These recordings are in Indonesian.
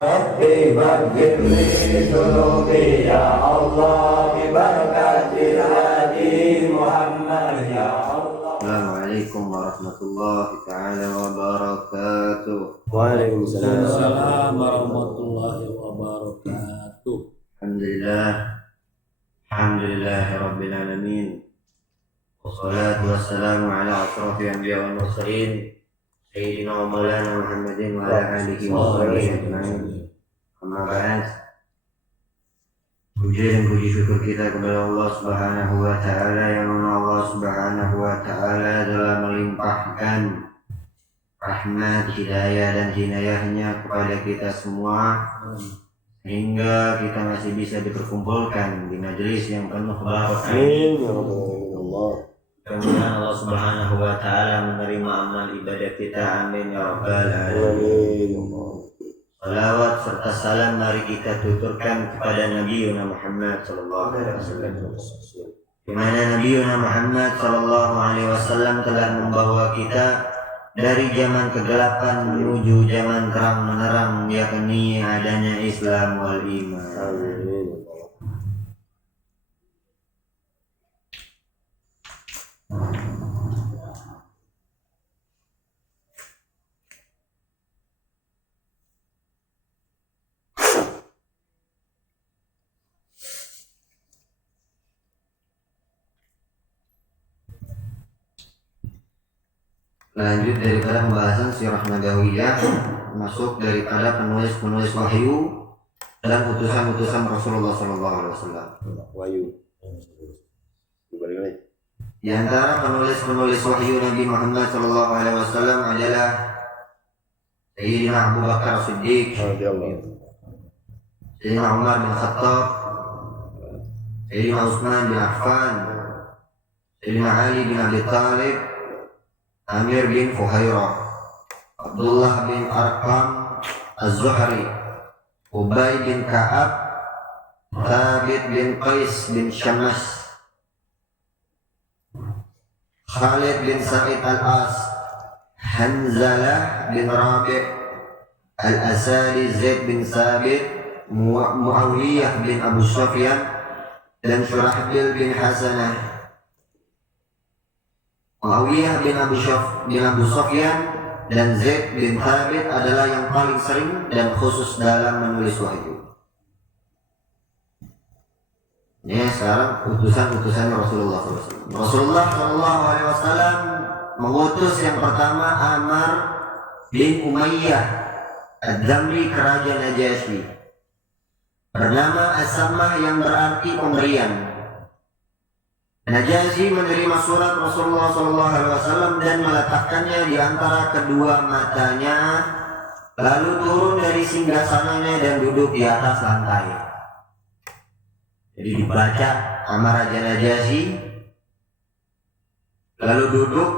ربي فاغفر لي ذنوبي يا الله ببركة الهادي محمد يا الله. السلام عليكم ورحمة الله تعالى وبركاته. Waalaikumsalam warahmatullahi wabarakatuh. Alhamdulillah Rabbil Alamin. Wassalatu wassalamu ala asrafil anbiya wal mursalin Sayyidina wa maulana Muhammadin wa ala alihi wa sahbihi ajma'in. Amma ba'd. Puji dan puji syukur kita kepada Allah Subhanahu wa taala yang Allah Subhanahu wa taala telah melimpahkan rahmat, hidayah dan hinayahnya kepada kita semua sehingga kita masih bisa diperkumpulkan di majelis yang penuh barakah. Amin ya rabbal alamin. Mudah-mudahan Allah Subhanahu wa taala menerima amal ibadah kita. Amin ya rabbal alamin. Salawat serta salam mari kita tuturkan kepada Nabi Muhammad sallallahu alaihi wasallam. Di mana Nabi Muhammad sallallahu alaihi wasallam telah membawa kita dari zaman kegelapan menuju zaman terang menerang, yakni adanya Islam wal iman. Amin. Lanjut daripada pembahasan sirah nabawiyah, masuk daripada penulis-penulis wahyu dan utusan-utusan Rasulullah sallallahu alaihi wasallam. Wahyu. Balik lagi. Di antara penulis-penulis wahyu Nabi Muhammad sallallahu alaihi wasallam adalah Sayyidina Abu Bakar Siddiq, Radhiyallahu. Sayyidina Umar bin Khattab, Sayyidina Utsman bin Affan, Sayyidina Ali bin Abi Thalib, Amir bin Fuhairah, Abdullah bin Arqam Az-Zuhri, Ubay bin Ka'ab, Thabit bin Qais bin Syammas, Khalid bin Sa'id Al-As, Hanzalah bin Rabi', Al-Asadi Zaid bin Sabit, Muawiyah bin Abu Sufyan, dan Syurahbil bin Hasanah. Muawiyah bin Abu Sufyan dan Zaid bin Thabit adalah yang paling sering dan khusus dalam menulis wahyu. Ini sekarang utusan-utusan Rasulullah SAW. Rasulullah SAW mengutus yang pertama Amr bin Umayyah Ad-Damri, kerajaan Najasyi, bernama As-Sammah yang berarti pemberian. Najasyi menerima surat Rasulullah SAW dan meletakkannya di antara kedua matanya, lalu turun dari singgasananya dan duduk di atas lantai. Jadi dibaca sama Raja Najasyi, lalu duduk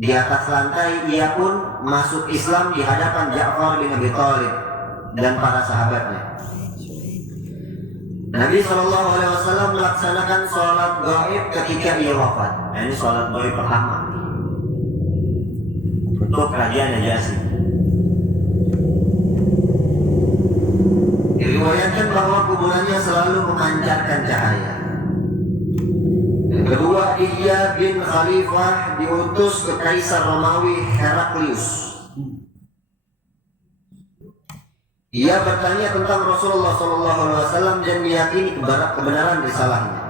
di atas lantai. Ia pun masuk Islam di hadapan Ja'far bin Abi Thalib dan para sahabatnya. Nabi SAW melaksanakan sholat gaib ketika ia wafat. Nah, ini sholat gaib pertama untuk kerajaan Najasyi. Diriwayatkan bahwa kuburannya selalu memancarkan cahaya. Yang kedua, Ihya bin Khalifah diutus ke Kaisar Romawi Heraklius. Ia bertanya tentang Rasulullah SAW dan meyakini kebenaran risalahnya.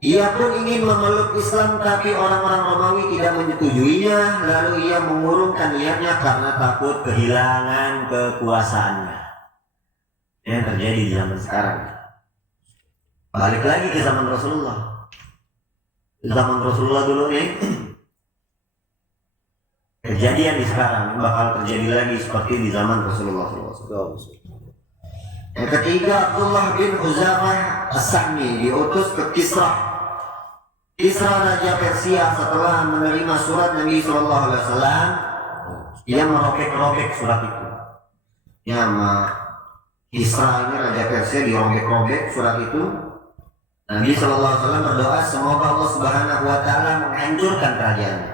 Ia pun ingin memeluk Islam, tapi orang-orang Romawi tidak menyetujuinya. Lalu ia mengurungkan niatnya karena takut kehilangan kekuasaannya. Ini yang terjadi di zaman sekarang. Balik lagi ke zaman Rasulullah. Zaman Rasulullah dulu nih, kejadian di sekarang bakal terjadi lagi seperti di zaman Rasulullah SAW. Yang ketiga, Abdullah bin Huzafah As-Sa'mi diutus ke Kisra. Kisra Raja Persia setelah menerima surat Nabi SAW, ia merobek-robek surat itu. Ya, Kisra ini Raja Persia dirobek-robek surat itu. Nabi SAW berdoa semoga Allah Subhanahu wa taala menghancurkan kerajaannya.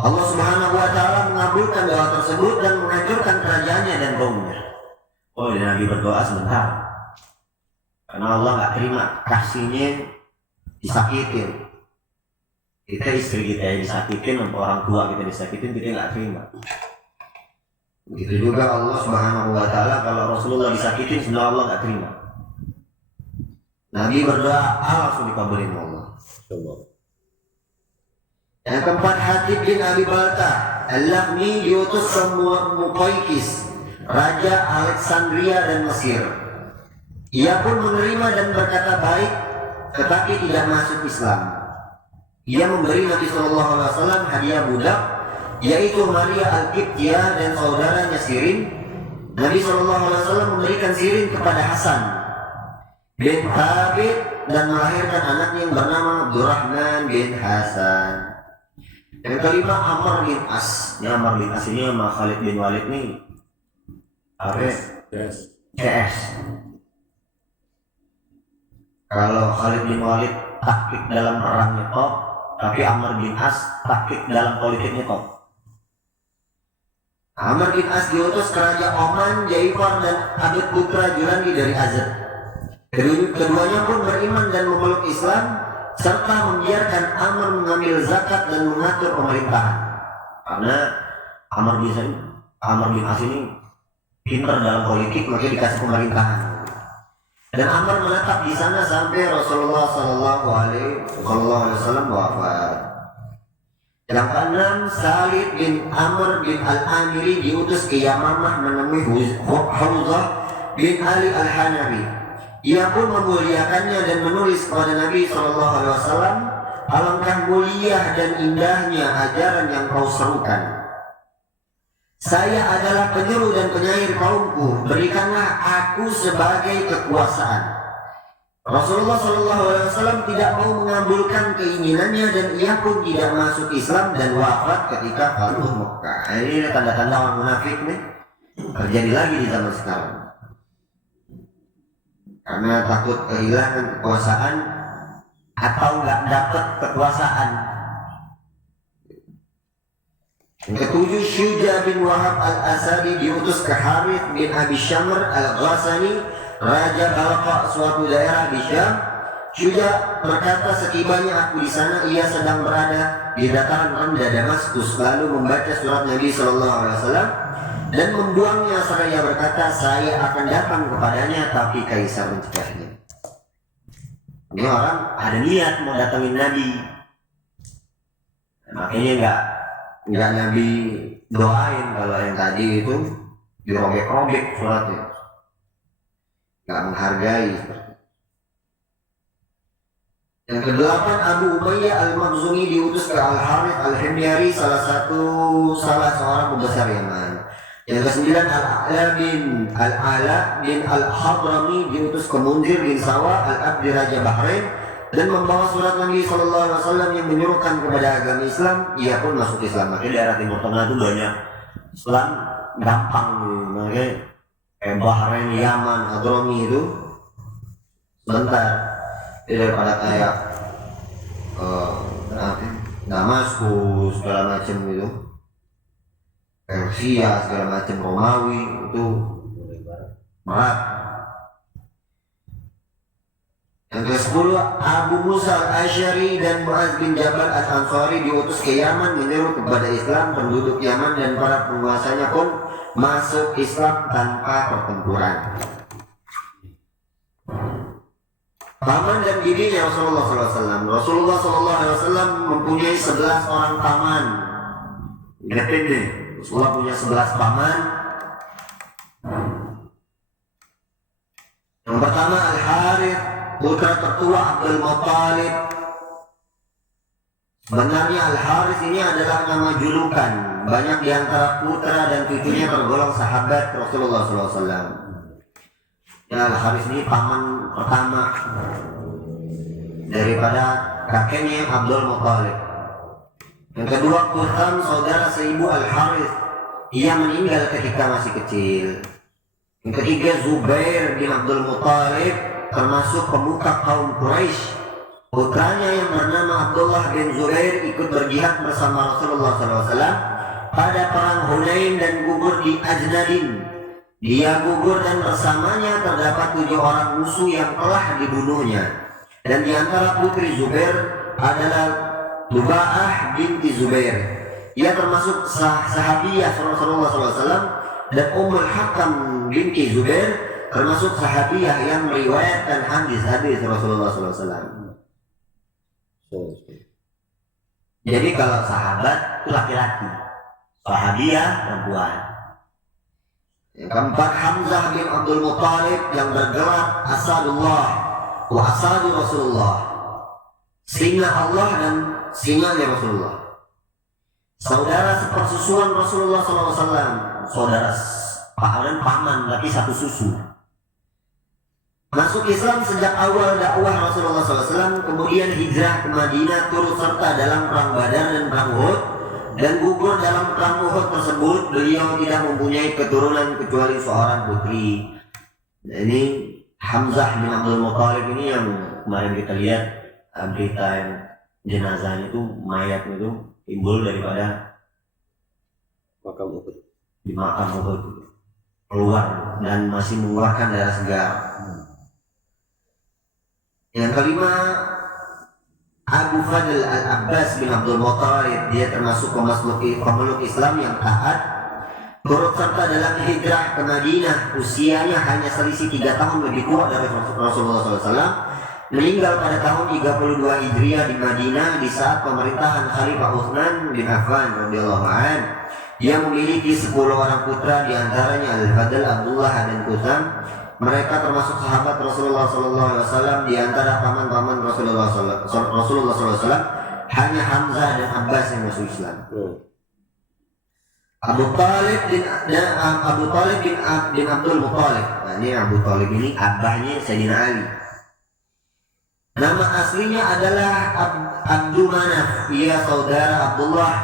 Allah Subhanahu wa taala mengabulkan doa tersebut dan menghancurkan kerajaannya dan kaumnya. Oh, dan Nabi berdoa sebentar. Karena Allah nggak terima kasihnya disakitin. Kita istri kita yang disakitin, untuk orang tua kita disakitin, kita nggak terima. Begitu juga Allah Subhanahu wa taala, kalau Rasulullah disakitin sebenarnya Allah nggak terima. Nabi berdoa, langsung dikabulin Allah. Yang keempat, Hatib bin Abi Balta Al-Lakhmi diutus ke Muqawqis, Raja Alexandria dan Mesir. Ia pun menerima dan berkata baik, tetapi tidak masuk Islam. Ia memberi Nabi SAW hadiah budak, yaitu Maria Al-Qibtiyah dan saudaranya Sirin. Nabi SAW memberikan Sirin kepada Hasan bin Thabit dan melahirkan anaknya yang bernama Abdurrahman bin Hasan. Yang kelima, Amr bin As. Amr bin As ini sama Khalid bin Walid nih CS. Kalau Khalid bin Walid taktik dalam perangnya top, tapi Amr bin As taktik dalam politiknya top. Amr bin As diutus ke Raja Oman, Jaifar dan Abid Putra Julani dari Azad. Keduanya pun beriman dan memeluk Islam, serta membiarkan Amr mengambil zakat dan mengatur pemerintahan. Karena Amr bin As ini pintar dalam politik, makanya dikasih pemerintahan. Dan Amr menetap di sana sampai Rasulullah SAW wafat. Yang keenam, Salid bin Amr bin Al-Amiri diutus ke Yamamah menemui Hawzah bin Ali Al-Hanafi. Ia pun memuliakannya dan menulis kepada Nabi SAW, alangkah mulia dan indahnya ajaran yang kau serukan. Saya adalah penyeru dan penyair kaumku, berikanlah aku sebagai kekuasaan. Rasulullah SAW tidak mau mengabulkan keinginannya dan ia pun tidak masuk Islam dan wafat ketika Fathu Mekah. Ini tanda-tanda orang munafik nih, terjadi lagi di zaman sekarang. Karena takut kehilangan kekuasaan atau nggak dapat kekuasaan. Yang ketujuh, Syuja bin Wahab al-Asadi diutus ke Harith bin Abi Syamr al-Ghasani, Raja Balqa suatu daerah di Syam. Syuja berkata, setibanya aku di sana, ia sedang berada di dataran rendah Damaskus, lalu membaca surat Nabi SAW dan membuangnya, seraya berkata, saya akan datang kepadanya, tapi kaisar mencegahnya. Ini orang ada niat mau datangin Nabi, makanya nggak Nabi doain. Kalau yang tadi itu dirobek-robek suratnya, nggak menghargai. Yang kedelapan, Abu Umayyah Al-Makhzumi diutus ke Al-Harith Al-Himyari, salah seorang pembesar Yaman. Yang kesembilan, Al-Ala bin Al-Hadrami diutus ke Munzir bin Sawa Al-Abdi Raja Bahrain dan membawa surat Nabi SAW yang menyuruhkan kepada agama Islam. Ia pun masuk Islam. Makanya daerah Timur Tengah itu banyak Islam, gampang gitu. Makanya Bahrain, Yaman, Hadrami itu sebentar. Daripada kayak Damaskus segala macam gitu, Persia segala macam, Romawi itu berat. Yang ke-10, Abu Musa al-Asy'ari dan Mu'adz bin Jabal al-Ansari diutus ke Yaman menyeru kepada Islam. Penduduk Yaman dan para penguasanya pun masuk Islam tanpa pertempuran. Paman dan bibinya Rasulullah SAW. Rasulullah SAW mempunyai 11 orang paman. Ingatin deh, Rasulullah punya 11 paman. Yang pertama, Al-Harith, putra tertua Abdul Muttalib. Sebenarnya Al-Harith ini adalah nama julukan. Banyak di antara putra dan cucunya tergolong sahabat Rasulullah SAW. Ya, Al-Harith ini paman pertama daripada kakeknya Abdul Muttalib. Yang kedua, Qutham, saudara seibu Al-Harith. Ia meninggal ketika masih kecil. Yang ketiga, Zubair bin Abdul Muttalib, termasuk pemuka kaum Quraisy. putranya yang bernama Abdullah bin Zubair ikut berjihad bersama Rasulullah SAW pada perang Hunain dan gugur di Ajnadin. Dia gugur dan bersamanya terdapat 7 orang musuh yang telah dibunuhnya. Dan di antara putri Zubair adalah Luba'ah binti Zubair. Ia termasuk sahabiyah Rasulullah SAW, dan Ummul Hakam binti Zubair termasuk sahabiyah yang meriwayatkan hadis-hadis Rasulullah SAW. Jadi kalau sahabat itu laki-laki, sahabiyah perempuan. Yang keempat, Hamzah bin Abdul Muttalib yang bergelar Asadullah wa Asadu Rasulullah, singa Allah dan singanya Rasulullah. Saudara sepersusuan Rasulullah SAW, saudara dan paman lagi satu susu. Masuk Islam sejak awal dakwah Rasulullah SAW, kemudian hijrah ke Madinah, turut serta dalam perang Badar dan perang Uhud, dan gugur dalam perang Uhud tersebut. Beliau tidak mempunyai keturunan kecuali seorang putri. Nah, ini Hamzah bin Abdul Muttalib ini yang kemarin kita lihat berita yang jenazahnya itu, mayatnya itu timbul daripada makam Uhud, di makam Uhud, keluar dan masih mengeluarkan darah segar. Yang kelima, Abu Fadl Al-Abbas bin Abdul Muttalib. Dia termasuk pemeluk Islam yang taat, turut serta dalam hijrah ke Madinah. Usianya hanya selisih 3 tahun lebih tua dari Rasulullah SAW. Meninggal pada tahun 32 Hijriah di Madinah di saat pemerintahan Khalifah Utsman bin Affan radhiyallahu anhu. Dia memiliki 10 orang putra, diantaranya Al-Fadl, Abdullah dan Kusam. Mereka termasuk sahabat Rasulullah SAW. Di antara paman-paman Rasulullah SAW hanya Hamzah dan Abbas yang masuk Islam. Abu Talib bin Abdul Muttalib. Nah, ini Abu Talib ini abahnya Sayyidina Ali. Nama aslinya adalah Abdul Manaf. Ia saudara Abdullah,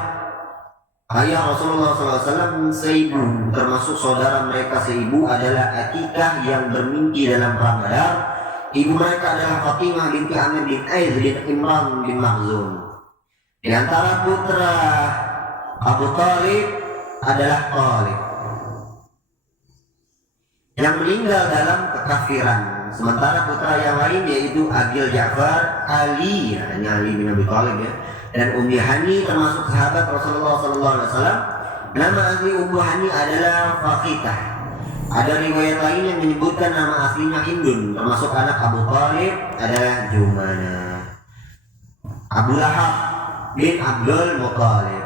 ayah Rasulullah SAW seibu. Termasuk saudara mereka seibu adalah Atikah yang bermimpi dalam perang Badar. Ibu mereka adalah Fatimah binti Amir bin Aiz bin Imran bin Makhzum. Di antara putra Abu Talib adalah Talib yang meninggal dalam kekafiran. Sementara putra yang lain yaitu Aqil Ja'far, Ali, hanya Ali bin Abi Thalib ya, dan Ummi Hani termasuk sahabat Rasulullah SAW. Nama asli Ummu Hani adalah Fakhitah. Ada riwayat lain yang menyebutkan nama aslinya Hindun. Termasuk anak Abu Thalib adalah Jumana. Abu Lahab bin Abdul Muttalib,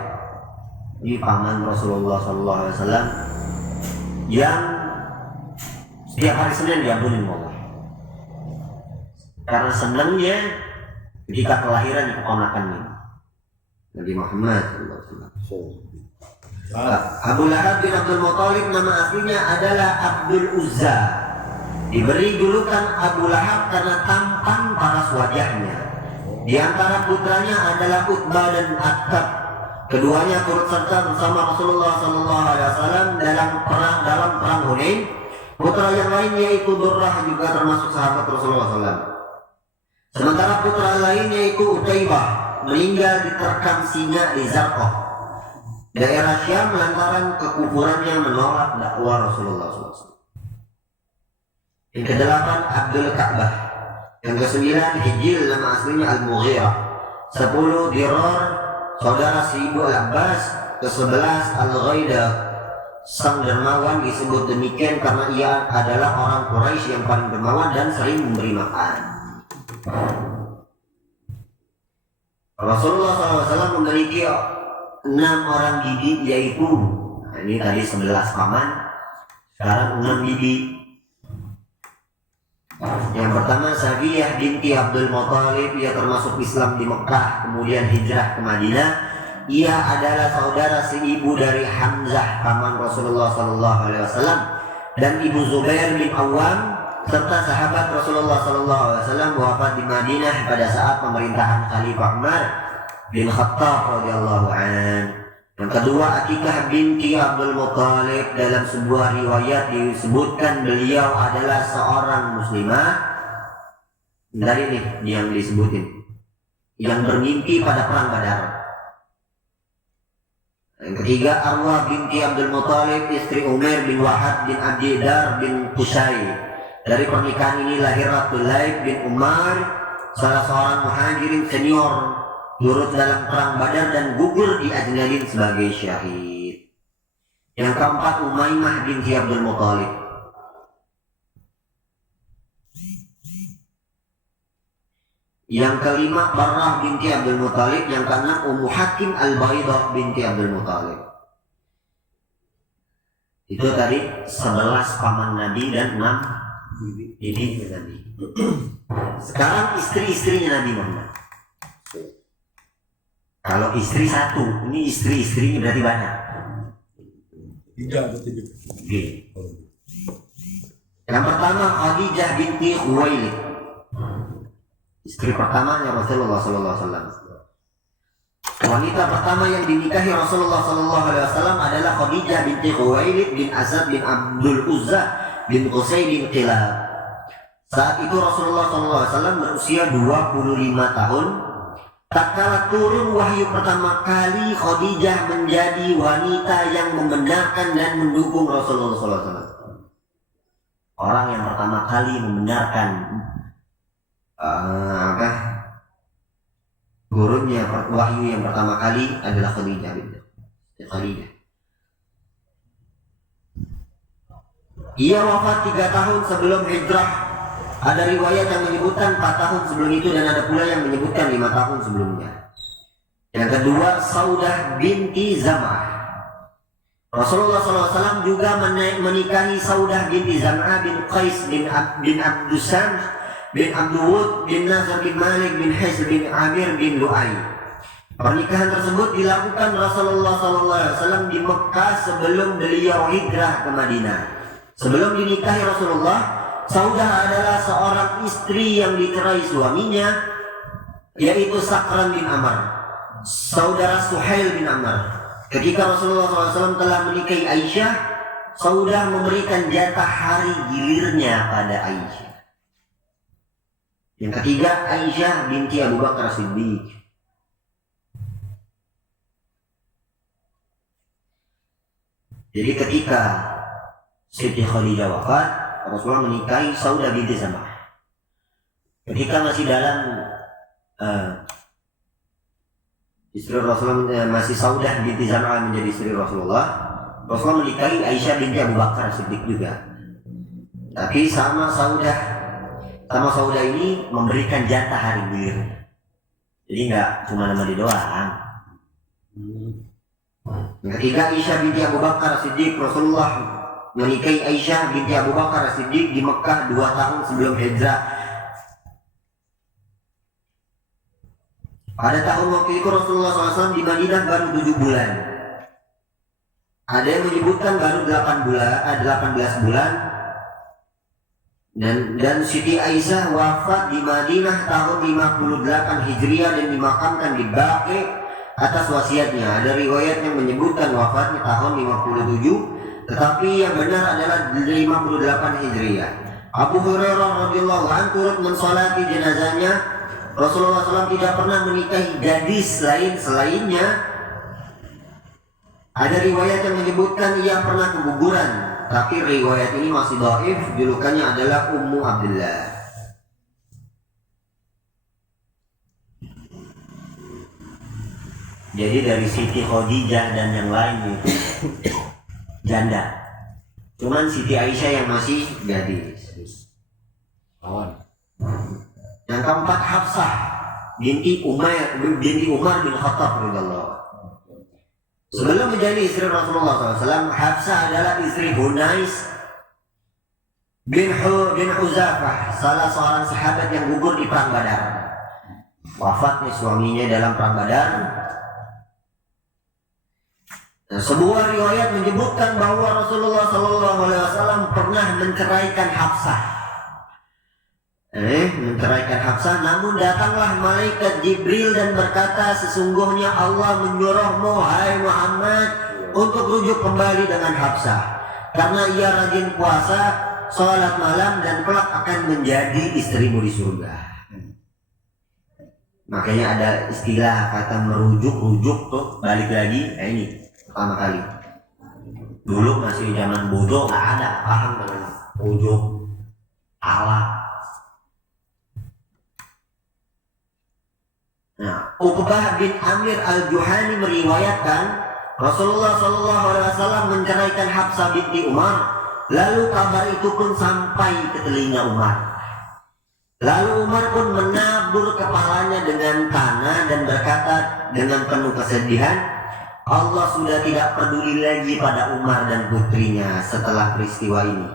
ini paman Rasulullah SAW yang setiap hari Senin diampuni Allah. Karena senangnya ketika kelahiran keponakannya Nabi Muhammad SAW. Abu Lahab bin Abdul Muttalib nama aslinya adalah Abdul Uzza. Diberi julukan Abu Lahab karena tampan paras wajahnya. Di antara putranya adalah Utbah dan Attab. Keduanya turut serta bersama Rasulullah SAW dalam perang Hunain. Putra yang lain yaitu Durrah juga termasuk sahabat Rasulullah SAW. Sementara putra lain yaitu Utaibah meninggal diterkam singa di Zarqah, daerah Syam, lantaran kekufurannya menolak dakwah Rasulullah SAW. Yang kedelapan Abdul Ka'bah. Yang kesembilan Hijil, nama aslinya Al-Mughirah. 10 Dirar, saudara Ibu Al-Abbas. Ke-11 Al-Ghaidah, sang dermawan. Disebut demikian karena ia adalah orang Quraisy yang paling dermawan dan sering memberi makan. Rasulullah SAW memiliki 6 orang bibi, yaitu ini tadi 11 paman, sekarang 6 bibi. Yang pertama Safiyah binti Abdul Muttalib. Ia termasuk Islam di Mekah, kemudian hijrah ke Madinah. Ia adalah saudara seibu dari Hamzah paman Rasulullah SAW dan Ibu Zubair bin Awam, serta sahabat Rasulullah SAW wafat di Madinah pada saat pemerintahan Khalifah Umar bin Khattab radhiyallahu anhu. Yang kedua Atikah binti Abdul Muttalib. Dalam sebuah riwayat disebutkan beliau adalah seorang muslimah. Dari ini yang disebutin yang bermimpi pada perang Badar. Yang ketiga, Arwah binti Abdul Muthalib, istri Umair bin Wahab bin Abdi Dar bin Qusay. Dari pernikahan ini lahir Abdullah bin Umar, salah seorang muhajirin senior, turut dalam perang Badar dan gugur di Ajnadin sebagai syahid. Yang keempat, Umaymah binti Abdul Muthalib. Yang kelima, Barrah binti Abdul Muthalib. Yang keenam, Ummu Hakim Al-Baidah binti Abdul Muthalib. Itu tadi 11 paman Nabi dan 6 bibi Nabi. Sekarang istri-istrinya Nabi Muhammad. Kalau istri satu, ini istri-istrinya berarti banyak. 3 atau 7? Yang pertama, Khadijah binti Khuwailid. Istri pertamanya Rasulullah SAW. Wanita pertama yang dinikahi Rasulullah SAW adalah Khadijah binti Khuwailid bin Asad bin Abdul Uzza bin Qusay bin Qilab. Saat itu Rasulullah SAW berusia 25 tahun. Tatkala turun wahyu pertama kali, Khadijah menjadi wanita yang membenarkan dan mendukung Rasulullah SAW. Orang yang pertama kali membenarkan turunnya wahyu yang pertama kali adalah Khadijah. Ia wafat 3 tahun sebelum hijrah. Ada riwayat yang menyebutkan 4 tahun sebelum itu dan ada pula yang menyebutkan 5 tahun sebelumnya. Yang kedua, Saudah binti Zam'ah. Rasulullah SAW juga menikahi Saudah binti Zam'ah bin Qais bin Abdusam bin Abdul bin Nasr bin Malik bin Hizb bin Amir bin Lu'ay. Pernikahan tersebut dilakukan Rasulullah SAW di Mekah sebelum beliau hijrah ke Madinah. Sebelum dinikahi Rasulullah, Saudah adalah seorang istri yang dicerai suaminya, yaitu Sakran bin Amr, saudara Suhail bin Amr. Ketika Rasulullah SAW telah menikahi Aisyah, Saudah memberikan jatah hari gilirnya pada Aisyah. Yang ketiga, Aisyah binti Abu Bakar Siddiq. Jadi ketika Siti Khadijah wafat, Rasulullah menikahi Saudah binti Zam'ah. Ketika masih dalam istri Rasulullah, masih Saudah binti Zam'ah menjadi istri Rasulullah, Rasulullah menikahi Aisyah binti Abu Bakar Siddiq juga. Tapi sama Saudah ini memberikan jatah hari gilir. Jadi nggak cuma nama dia doang. Yang ketiga, Aisyah binti Abu Bakar Siddiq. Rasulullah menikahi Aisyah binti Abu Bakar Siddiq di Mekah 2 tahun sebelum hijrah. Pada tahun waktu itu Rasulullah SAW di Madinah baru 7 bulan. Ada yang menyebutkan baru 18 bulan. Dan Siti Aisyah wafat di Madinah tahun 58 Hijriah dan dimakamkan di Baqi atas wasiatnya. Ada riwayat yang menyebutkan wafatnya tahun 57. Tetapi yang benar adalah 58 Hijriah. Abu Hurairah radhiyallahu anhu turut mensolati jenazahnya. Rasulullah SAW tidak pernah menikahi gadis selainnya. Ada riwayat yang menyebutkan ia pernah keguguran, tapi riwayat ini masih dhaif. Julukannya adalah Ummu Abdullah. Jadi dari Siti Khadijah dan yang lain itu janda. Cuman Siti Aisyah yang masih gadis. Yang keempat, Hafsah binti Umar bin Khattab radhiyallahu. Sebelum menjadi istri Rasulullah SAW, Hafsah adalah istri Hunais bin Huzafah, salah seorang sahabat yang gugur di perang Badar. Wafatnya suaminya dalam perang Badar. Nah, sebuah riwayat menyebutkan bahwa Rasulullah SAW pernah menceraikan Hafsah. Menceraikan Hafsah, namun datanglah malaikat Jibril dan berkata, sesungguhnya Allah menyuruhmu, hai Muhammad, untuk rujuk kembali dengan Hafsah, karena ia rajin puasa, sholat malam, dan kelak akan menjadi istrimu di surga. Makanya ada istilah kata merujuk tuh, balik lagi, ini pertama kali. Dulu masih zaman bodoh, nggak ada paham dengan rujuk alat. Nah, Uqbah bin Amir al-Juhani meriwayatkan Rasulullah SAW menceraikan Hafsah binti Umar. Lalu kabar itu pun sampai ke telinga Umar. Lalu Umar pun menabur kepalanya dengan tanah dan berkata dengan penuh kesedihan, Allah sudah tidak peduli lagi pada Umar dan putrinya setelah peristiwa ini.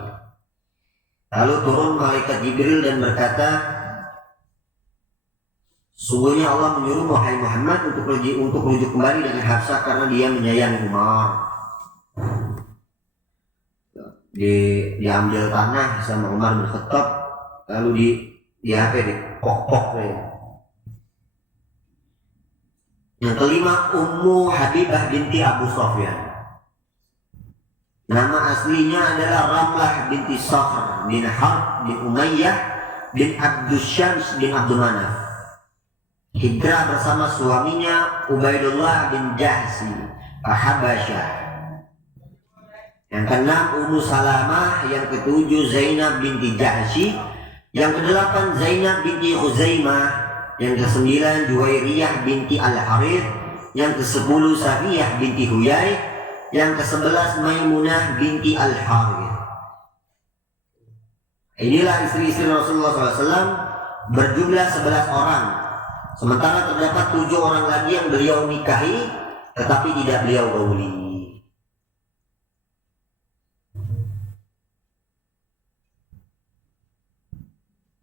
Lalu turun malaikat Jibril dan berkata, sungguhnya Allah menyuruh wahai Muhammad untuk rujuk kembali dengan Hafsah karena dia menyayangi Umar. Diambil tanah sama Umar bin Khattab, lalu dipok-pok. Yang kelima, Ummu Habibah binti Abu Sufyan. Nama aslinya adalah Ramlah binti Sakhr bin Harb bin Umayyah bin Abdus Syams bin Abdul Manaf. Hijrah bersama suaminya Ubaidullah bin Jahsi Habasyah. Yang keenam, Ummu Salamah. Yang ketujuh, Zainab binti Jahsy. Yang kedelapan, Zainab binti Khuzaimah. Yang kesembilan, Juwairiyah binti Al-Harith. Yang kesepuluh, Safiyah binti Huyai. Yang kesebelas, Maimunah binti Al-Harith. Inilah istri-istri Rasulullah SAW berjumlah 11 orang. Sementara terdapat 7 orang lagi yang beliau nikahi tetapi tidak beliau gauli.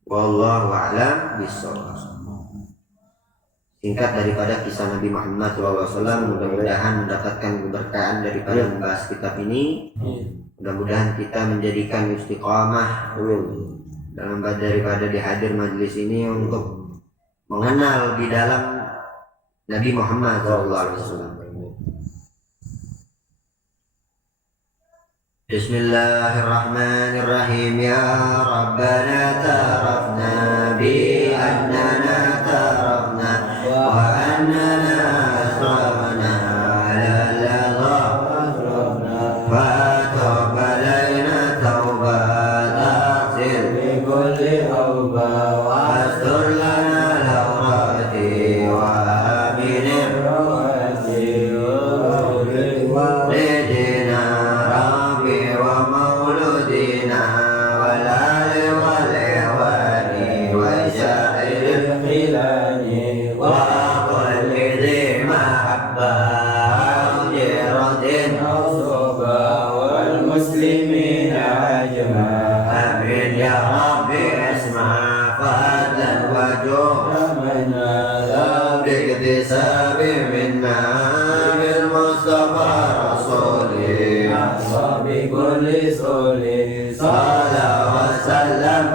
Wallahu a'lam bishawab. Singkat daripada kisah Nabi Muhammad SAW, mudah-mudahan mendapatkan keberkahan daripada membahas kitab ini. Mudah-mudahan kita menjadikan istiqamah dalam daripada dihadir majelis ini untuk mengenal di dalam Nabi Muhammad SAW. Bismillahirrahmanirrahim. Ya Rabbana tarafna bi annana tarafna wa annana asrafna ala ladha fatub alaina tawbah taghfir bi kulli awba wa astur lana lawrati wa aminir rawati lidina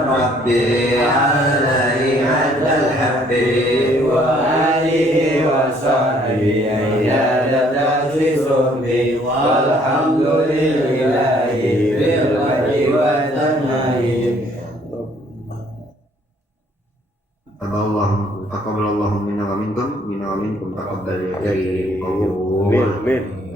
Rabbi alaihi adal habbi wa alihi wa sahbihi ayyadat tasbih walhamdulillahi bil ardi wa tanahim. Taqabbalallahu minna wa minkum taqabbal ya karim. Amin.